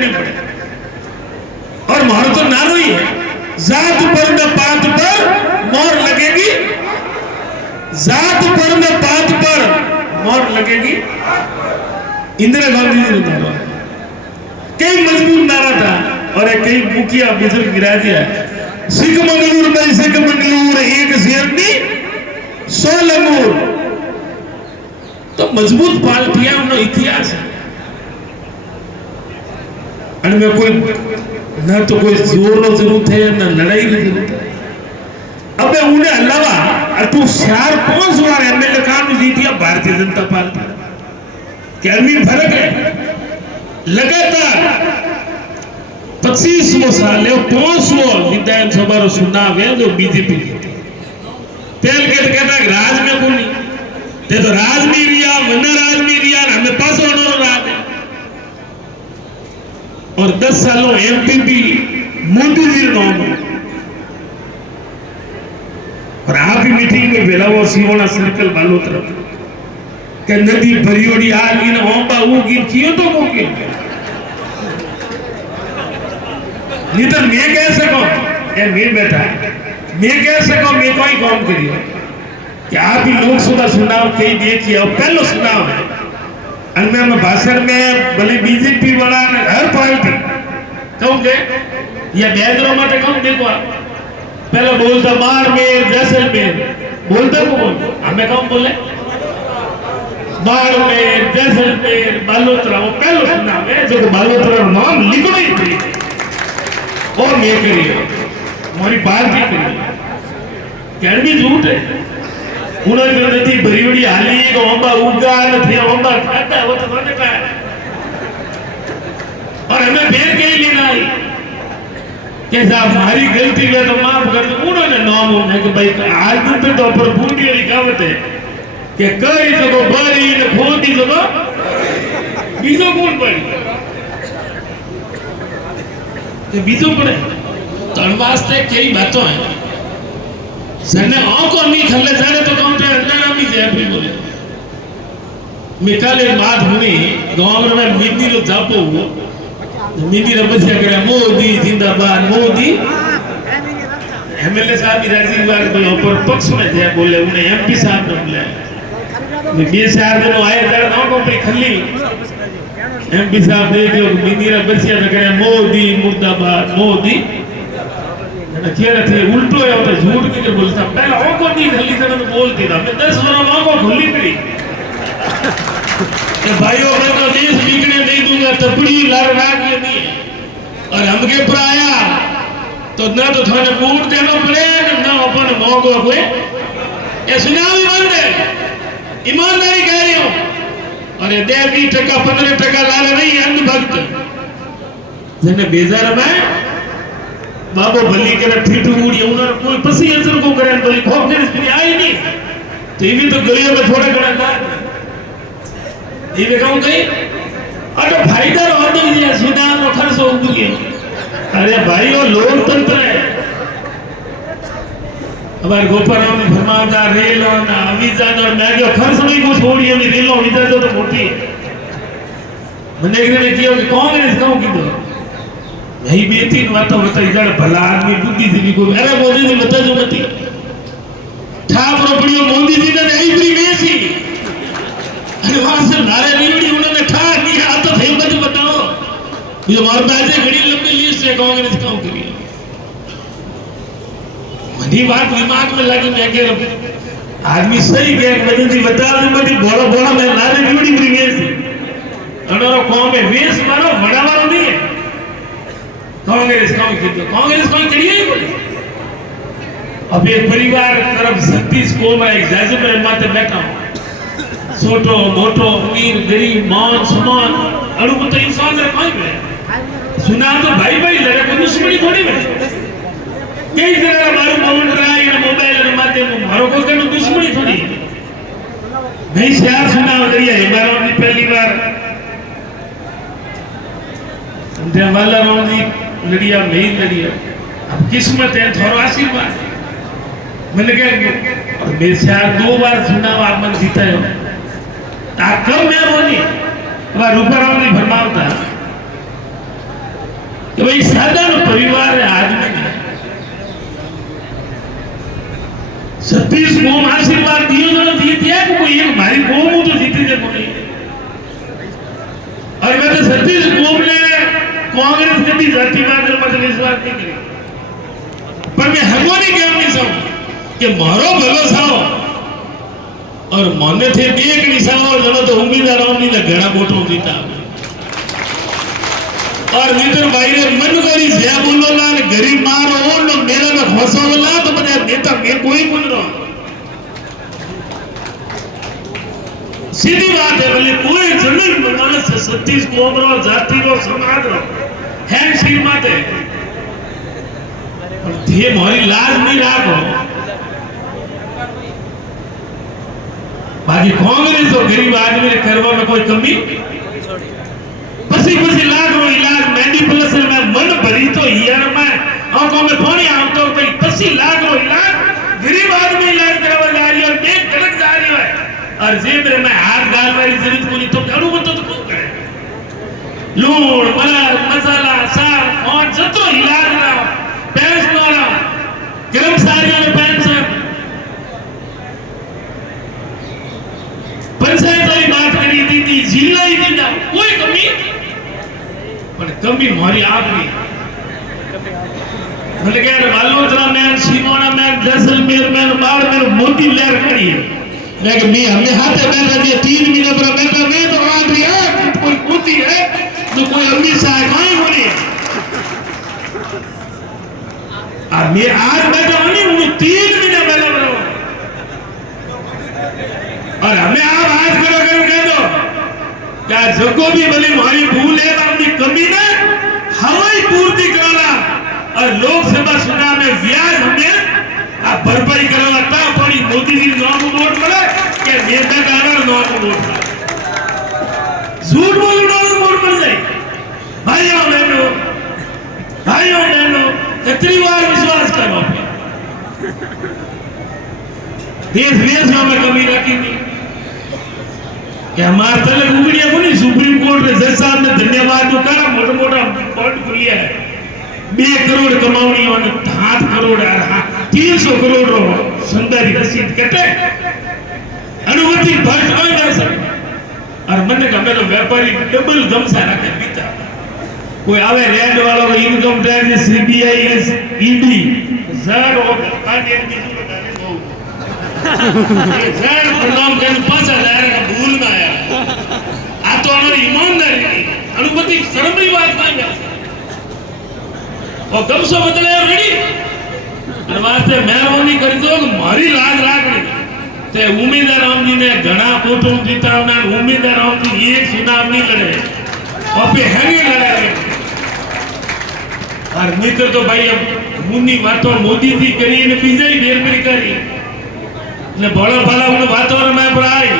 करनी पड़े। और मोहर तो नानो ही है, जात पर न पात पर मोहर लगेगी, जात पर न पात पर मोहर लगेगी। इंदिरा गांधी जी ने नारा, कई मजबूत नारा था और कई मुखिया बुजुर्ग गिरा दिया। सिख मंगलूर में सिख मंगलूर एक शेरनी 100 लंगूर। तो मजबूत पार्टियां उनका इतिहास है। में कोई न तो कोई जोर नो जरूरत है न लड़ाई की जरूरत है। अब उन्हें अलावा तू 4-5 बार एमएलए काम जीतिया भारतीय जनता पार्टी। क्या फर्क है? लगातार 25 साल 500 विधानसभा चुनाव है जो बीजेपी जीती। पहले के तो कहता राज में कौन नहीं, ते तो राज नहीं रिया, वरना राज नहीं रिया, हमें पास होना राज है। और 10 सालों एमपी भी मोदी जी नाम। और आप ही मीटिंग में बेला वो सीवोना सर्कल बालो तरफ के नदी भरियोड़ी आ गिन ओंबा वो गिन कियो तो वो गिन नहीं तो मैं कह सको ए मैं बैठा मैं कह सको मैं कोई काम करियो कि आप ही लोकसभा चुनाव कई देखिए और पहलो चुनाव है अनमें में भाषण में भले बीजेपी वाला हर पार्टी कहूँगे या बैदरों में तो कहूँ देखो पहले बोलता मार में जैसलमेर बोलता कौन हमें कौन बोले बाड़मेर जैसलमेर बालोतरा वो पहले चुनाव है जो बालोतरा नाम लिखो ही थी और मैं करिए हमारी पार्टी करिए क्या भी झूठ है उन्होंने नदी भरियोड़ी हाली को ओंबा उगा थे ओंबा खाता वो तो मैंने कहा और हमें फिर कहीं लेना आई कि साहब हमारी गलती है तो माफ कर दो। उन्होंने नाम होने कि भाई आज दिन तो पर बूढ़ी वाली कहावत है कि कई जगह बड़ी न खोदी जगह बीजो कौन पड़ी कि बीजो पड़े तो वास्ते कई बातों हैं सने आंखों नहीं खल्ले जाने तो कौन थे अंदर भी जय भी बोले मिकाले बात हुई गांव में मिट्टी लो जापो वो मिट्टी रबसिया करे मोदी जिंदाबाद मोदी एमएलए साहब राजीव गांधी ऊपर पक्ष में जय बोले उन्हें एमपी साहब ने बोले मैं 4 दिन आए जरा ना कंपनी खल्ली एमपी साहब देखो मिट्टी रबसिया करे मोदी मुर्दाबाद मोदी केरा थे उल्टो है तो झूठ की बोलता पहले आंखों नहीं खल्ली से मैं बोलती था मैं 10 वर्ष आंखों खुली करी कि भाइयों मैं तो देश बिकने नहीं दूंगा तपड़ी लड़ राज ये नहीं और हमके पर आया तो ना तो थाने वोट देना पड़े ना अपन मौको हुए ये चुनाव बंद है ईमानदारी कह रही हूँ और ये 10-15% लाल नहीं अंधभक्त जिन्हें बेजार में बाबो भली करे फीटू उड़ी उन्होंने कोई पसी असर को करे भली खोप देने से आई नहीं तो ये भी तो गलियों में थोड़ा घड़ा था ये कहूँ कहीं अरे फायदा और नहीं दिया सुनार नो खर्च हो गया अरे भाई वो लोकतंत्र है हमारे गोपाराव ने फरमादा रेल और ना वीजा और मैं जो खर्च नहीं कुछ छोड़ी है रेल और वीजा तो मोटी है मैंने एक दिन किया कि कांग्रेस कहूँ की तो यही बेटी ने बात बता इधर भला आदमी बुद्धि से भी कोई अरे मोदी जी बता जो मती ठाप रोपड़ियों मोदी जी ने नहीं फ्री बेची अरे वहां से नारे लीड़ी उन्होंने ठा नहीं आता थे मत बताओ ये हमारे पास बड़ी लंबी लिस्ट है कांग्रेस काम करिए मनी बात दिमाग में लगी मैं कह आदमी सही कह मदद जी बता दे मत बोला बोला मैं नारे लीड़ी फ्री बेची अनोरो कौन में वेस मारो बड़ा वाला नहीं है कांग्रेस कौन करिए ही बोले अब एक परिवार तरफ 36 को मैं एक जायजे में माते बैठा हूँ छोटो मोटो अमीर गरीब मान समान अड़ू तो इंसान रे कोई में सुना तो भाई भाई लड़े को दुश्मनी थोड़ी में कई तरह मारो फोन कराई ना मोबाइल रे माते मारो को के दुश्मनी थोड़ी नहीं शहर सुना दरिया हमारा भी पहली बार समझे वाला रोनी लड़िया नहीं लड़िया अब किस्मत है थोड़ा आशीर्वाद मैंने कहा और मेरे शहर 2 बार चुनाव आप मन जीता है कब मैं बोली अब रूपाराव ने फरमावता दियो जनो जीतिया कोई एक मारी कौम तो जीती जे कोई और मैं तो सतीश कौम ने कांग्रेस कभी जातिवाद पर विश्वास नहीं करी पर मैं हगोनी केम नहीं सौ कि मारो भलो साओ और मने थे देख नहीं साओ जनो तो उम्मीदवार आमनी ने घड़ा मोटो जीता और मित्र भाई ने मन करी जे बोलो ना गरीब मारो नो मेरे में खोसो ला तो बने नेता मैं कोई बोल रहा सीधी बात है बोले कोई जमीन मानस सतीश कोमरो जाति रो समाज रो है श्रीमत है ये मोरी लाज नहीं राखो बाकी कांग्रेस और गरीब आदमी ने करवा में कोई कमी पसी लाख रो इलाज मैनिपुलेशन में मन भरी तो यार मैं आंखों में पानी आवतो कोई पसी लाख रो इलाज गरीब आदमी इलाज करवा जा रही है मैं कड़क जा रही है और जे मेरे में हाथ डाल वाली जरूरत को नहीं तो झाड़ू मत तो कौन करे लूण मरच मसाला साग और जतो इलाज ना पेंशन वाला कर्मचारियों ने पेंशन पंचायत वाली बात करी थी जिला ही नहीं था कोई कमी पर कमी हमारी आप नहीं मतलब क्या बालोतरा में सीमोना में जैसलमेर में बाढ़ में मोदी लहर खड़ी है लेकिन मैं हमें हाथे बैठा दिया 3 महीने पर बैठा मैं तो आ रही है कोई मोदी है तो कोई अमीर शाह कहीं हो रही है अब मैं आज बैठा हूं नहीं हूं 3 महीने पहले बना और हमें आप आज करो कह दो क्या जको भी भली हमारी भूल है अपनी कमी ने हवाई पूर्ति कराना और लोकसभा चुनाव में ब्याज हमें आप भरपाई करवा ता पड़ी मोदी जी नाम वोट मिले के नेता का नाम वोट झूठ बोलो नाम वोट मिल जाए भाइयों बहनों कितनी बार विश्वास करो देश में कमी रखी नहीं कि हमारे तले उगड़िया को नहीं सुप्रीम कोर्ट के जज साहब ने धन्यवाद जो करा मोटा मोटा बोर्ड खुलिया है 2 करोड़ कमावनी और 7 करोड़ 300 करोड़ रो सुंदरी रसीद कटे अनुमति भर होई ना सर और मन का मैं तो व्यापारी डबल दम से रखे बीता कोई आवे रेड वालों को इनकम टैक्स सीबीआई ईडी जर हो कांडे की जो डाले वो ये जर प्रणाम के पास आ जाएगा भूल ना आया आ तो हमारी ईमानदारी नहीं अनुमति शर्म की बात नहीं है और कब से बदले रेडी वास्ते मेहरबानी कर दो मारी लाज राखनी ते उम्मीदवार आमजी ने घना कोटों जीता ना उम्मीदवार आमजी एक चुनाव नहीं लड़े और पे हैंगे लड़े और मित्र तो भाई अब मुन्नी बातों मोदी जी करी ने बीजा ही ढेर मेरी करी ने बड़ा भला उन बातों में मैं पढ़ाई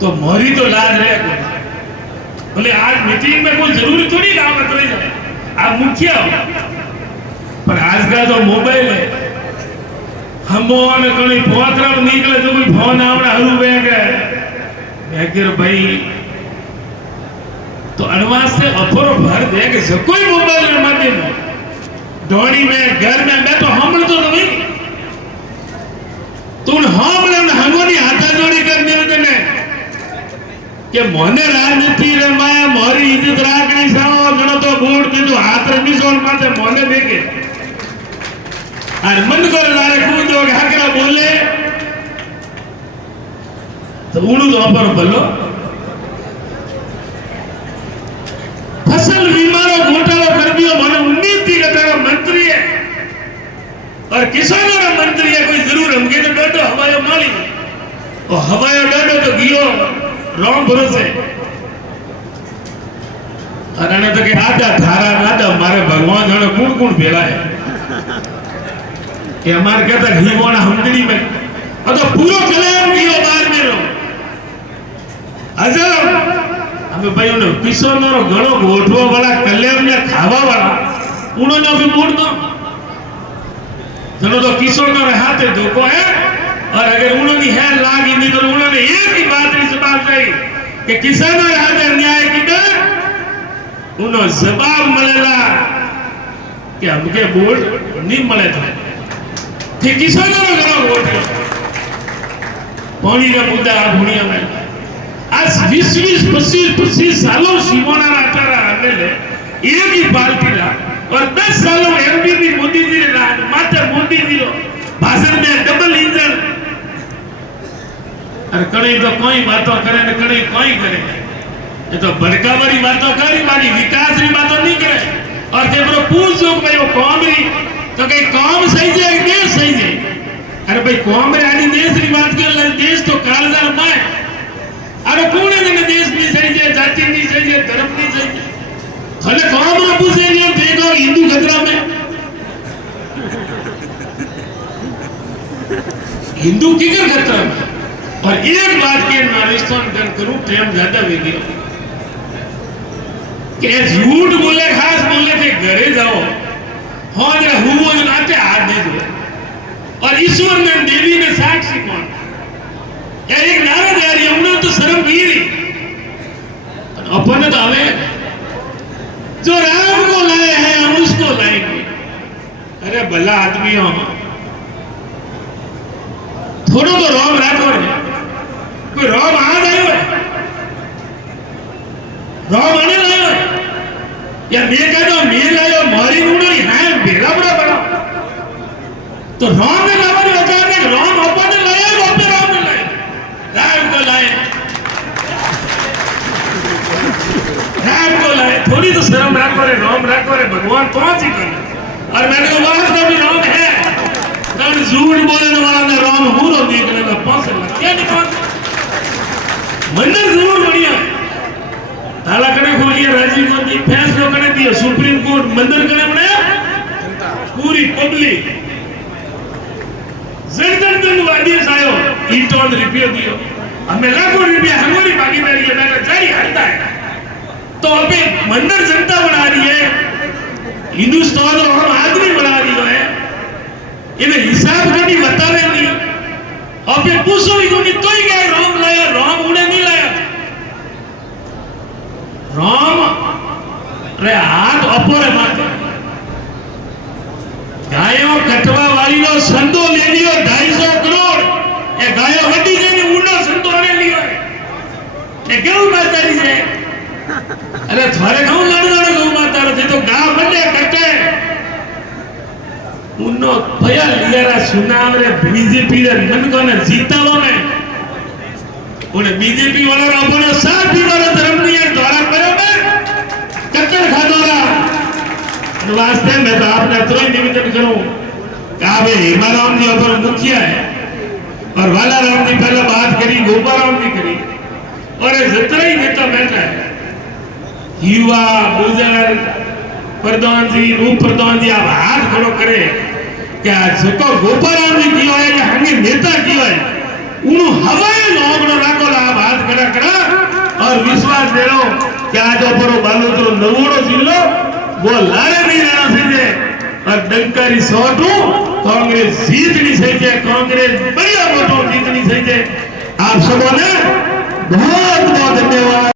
तो मोरी तो लाज रहे बोले आज मीटिंग में कोई जरूरी थोड़ी काम करे जाए आप मुख्य हो पर आज का तो मोबाइल है हम ने कोई पोतरा निकले तो कोई फोन आवड़ा हरु बैग मैं कह भाई तो अनवास से अफरो भर दे कि जो कोई मोबाइल में माध्यम धोनी में घर में मैं तो हम तो नहीं तुम हम हमोनी हाथा जोड़ी कर निवेदन है कि मोने राजनीति रे माया मोरी इज्जत राखनी साओ जणो तो वोट दे तो हाथ रखनी सोन माथे मोने देके और मन को लारे कूदो हाकरा बोले तो उणु तो पर भलो फसल बीमा रो घोटाला कर दियो મને उम्मीद थी कि तेरा मंत्री है और किसानों का मंत्री है कोई जरूर हमके तो डोडो हवायो माली और हवायो डोडो तो गियो रॉन्ग भरोसे अने तो के आजा थारा नादा मारे भगवान जाने कौन भेला है कि हमारे कहता हिमोना हमदनी में तो पूरा कल्याण कियो बार में रो अजब हमें भाई उन्हें किशोर रो घणो गोठवा वाला कल्याण में खावा वाला उन्होंने भी मोड़ दो जनो तो किशोर नो हाथे धोको है और अगर उन्होंने है लागी नहीं तो उन्होंने एक ही बात नहीं जवाब दी कि किसानों के हाथे न्याय की दे उन्होंने जवाब मिलेला कि हमके वोट नहीं मिले था कि किसानों ने घणो वोट दियो पानी का मुद्दा आ भूणिया में आज 20-25 सालों सीमोना राटारा आने एक ही पार्टी ला और 10 सालों एमपीपी मोदी जी ने राज मात्र मोदी जी लो भाषण में डबल इंजन और कड़े तो कोई बातों करे न कड़े कोई करे ये तो भड़कावारी बातों करी वाली विकास की बातों नहीं करे और जब वो पूछो भाई वो कौम री तो कहीं कौम सही जाए देश सही जाए अरे भाई कौम रे आनी देश की बात कर देश तो कालजार माए अरे कौन है ने देश नहीं सही जाए जाति नहीं सही जाए धर्म नहीं सही जाए भले कौम रे पूछे नहीं देखो हिंदू खतरा में हिंदू किधर खतरा में और एक बात के नारिस्तान कर करूं टाइम ज्यादा हो गया कि झूठ बोले खास बोले थे घरे जाओ हो जरा हुओ जो नाते हाथ दे दो और ईश्वर ने देवी ने साक्षी कौन क्या एक नारद यार यमुना तो शर्म गिरी अपन तो हमें जो राम को लाए हैं हम उसको लाएंगे अरे भला आदमी हो थोड़ा तो रोम राखो है कोई रोम आ जाए रोम आने लायो या मैं कहता हूं मैं लायो मारी नूनी है बेड़ा बड़ा बड़ा तो रोम ने लावन बचा ने रोम अपन ने लाया रोम ने लाया राम को लाए राम को लाए थोड़ी तो शर्म रखो रे रोम रखो रे भगवान पहुंच ही कर और मैंने को बात का भी रोम है कल झूठ बोलने वाला ने रोम पूरा देखने का पहुंच क्या नहीं पहुंच मंदिर जरूर बढ़िया ताला कने खोलिए राजीव गांधी फैसलो कने दियो सुप्रीम कोर्ट मंदिर कने बनाया पूरी पब्लिक जन वादी सायो ईटोन रुपये दियो हमें लाखों रुपया हमारी भागीदारी है मैंने जारी हटता है तो अबे मंदिर जनता बना रही है हिंदुस्तान और हम आदमी बना रही है इन्हें हिसाब कभी बताने नहीं अबे पूछो ही कोई तो ही गए राम लाया राम उन्हें नहीं लाया राम रे हाथ अपोरे माथे गायों कटवा वाली लो संदो ले लियो 250 करोड़ ये गायों वड्डी से ने उन्नो संदो ने लियो ये गौ माता री है अरे थारे गौ लड़ना गौ माता रे तो गांव बने कटे उन्नो भया लियारा सुनाव रे बीजेपी रे मन को ने जीतावो ने उन्हें बीजेपी वाला अपने साथ भी वाला धर्म नहीं द्वारा करो में कत्तर खादोरा वास्ते में तो आपने तो ही निवेदन करूं कि आप हिमाराम जी ऊपर मुखिया है और वाला राम जी पहले बात करी गोपाराम जी करी और जितना ही नेता बैठा है युवा गुजर प्रधान जी रूप प्रधान जी आप हाथ खड़ो करे क्या जो गोपाराम जी की है या हंगे नेता की है उन्हों हवाए लोग न राखो लाभ हाथ खड़ा करा और विश्वास दे रो कि आज ऊपर बालो तो नवोड़ो जिलो वो लारे नहीं रहना चाहिए और डंकारी सोटू कांग्रेस जीतनी चाहिए कांग्रेस बढ़िया वोटों जीतनी चाहिए आप सबों ने बहुत बहुत धन्यवाद।